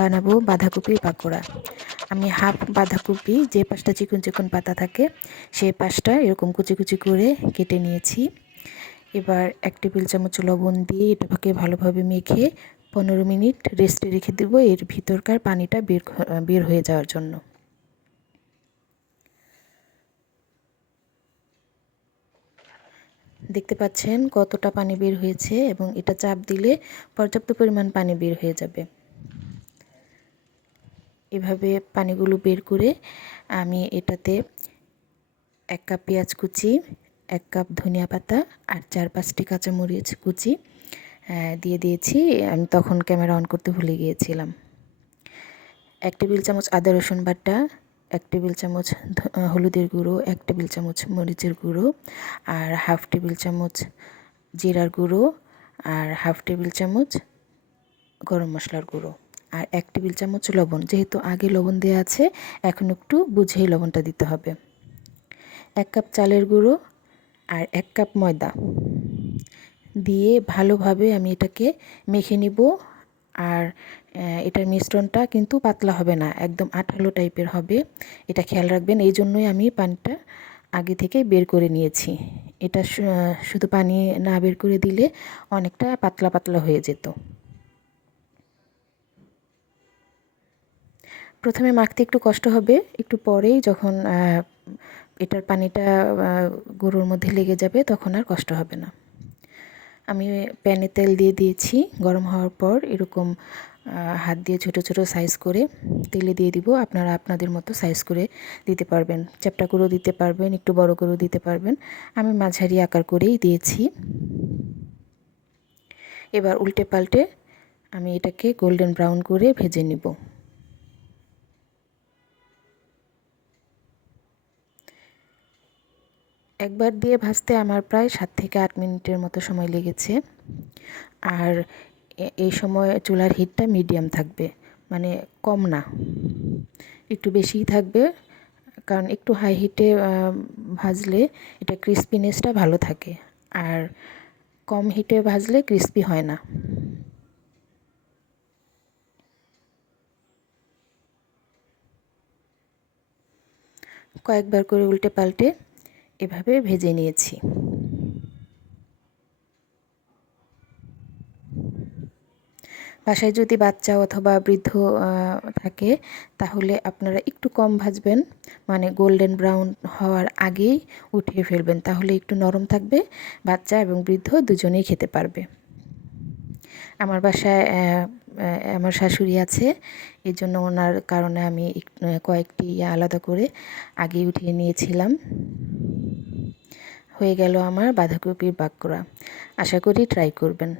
বানাবো বাঁধাকপির পাকোড়া। আমি হাফ বাঁধাকপি, যে পাশটা চিকন চিকন পাতা থাকে সেই পাশটা এরকম কুচি কুচি করে কেটে নিয়েছি। এবার 1 টেবিল চামচ লবণ দিয়ে এটাকে ভালোভাবে মেখে 15 মিনিট রেস্টে রেখে দেবো, এর ভিতরকার পানিটা বের হয়ে যাওয়ার জন্য। দেখতে পাচ্ছেন কতটা পানি বের হয়েছে, এবং এটা চাপ দিলে পর্যাপ্ত পরিমাণ পানি বের হয়ে যাবে। এভাবে পানিগুলো বের করে আমি এটাতে 1 কাপ পেঁয়াজ কুচি, 1 কাপ ধনিয়া পাতা আর 4-5টি কাঁচামরিচ কুচি দিয়ে দিয়েছি। আমি তখন ক্যামেরা অন করতে ভুলে গিয়েছিলাম। 1 টেবিল চামচ আদা রসুন বাটা, 1 টেবিল চামচ হলুদের গুঁড়ো, 1 টেবিল চামচ মরিচের গুঁড়ো, আর হাফ টেবিল চামচ জিরার গুঁড়ো, আর হাফ টেবিল চামচ গরম মশলার গুঁড়ো, আর 1 টেবিল চামচ লবণ। যেহেতু আগে লবণ দেওয়া আছে, এখন একটু বুঝেই লবণটা দিতে হবে। 1 কাপ চালের গুঁড়ো আর 1 কাপ ময়দা দিয়ে ভালোভাবে আমি এটাকে মেখে নিব। আর এটার মিশ্রণটা কিন্তু পাতলা হবে না, একদম আঠালো টাইপের হবে, এটা খেয়াল রাখবেন। এই জন্যই আমি পানিটা আগে থেকে বের করে নিয়েছি। এটা শুধু পানি না বের করে দিলে অনেকটা পাতলা পাতলা হয়ে যেত। প্রথমে মাখতে একটু কষ্ট হবে, একটু পরেই যখন এটার পানিটা গুঁড়োর মধ্যে লেগে যাবে তখন আর কষ্ট হবে না। আমি প্যানে তেল দিয়ে দিয়েছি। গরম হওয়ার পর এরকম হাত দিয়ে ছোট ছোট সাইজ করে তেলে দিয়ে দিব। আপনারা আপনাদের মতো সাইজ করে দিতে পারবেন, চ্যাপ্টা করেও দিতে পারবেন, একটু বড় করেও দিতে পারবেন। আমি মাঝারি আকার করেই দিয়েছি। এবার উল্টে পাল্টে আমি এটাকে গোল্ডেন ব্রাউন করে ভেজে নিব। একবার দিয়ে ভাজতে আমার প্রায় 7 থেকে 8 মিনিটের মতো সময় লেগেছে। আর এই সময় চুলার হিটটা মিডিয়াম থাকবে, মানে কম না, একটু বেশিই থাকবে। কারণ একটু হাই হিটে ভাজলে এটা ক্রিস্পিনেসটা ভালো থাকে, আর কম হিটে ভাজলে ক্রিস্পি হয় না। কয়েকবার করে উল্টে পাল্টে এভাবে ভেজে নিয়েছি। বাসায় যদি বাচ্চা অথবা বৃদ্ধ থাকে তাহলে আপনারা একটু কম ভাজবেন, মানে গোল্ডেন ব্রাউন হওয়ার আগেই উঠিয়ে ফেলবেন, তাহলে একটু নরম থাকবে, বাচ্চা এবং বৃদ্ধ দুজনেই খেতে পারবে। আমার বাসায় আমার শাশুড়ি আছে, এই জন্য ওনার কারণে আমি কয়েকটি আলাদা করে আগেই উঠিয়ে নিয়েছিলাম। হয়ে গেল আমার বাঁধাকপির পাকোড়া। আশা করি ট্রাই করবেন।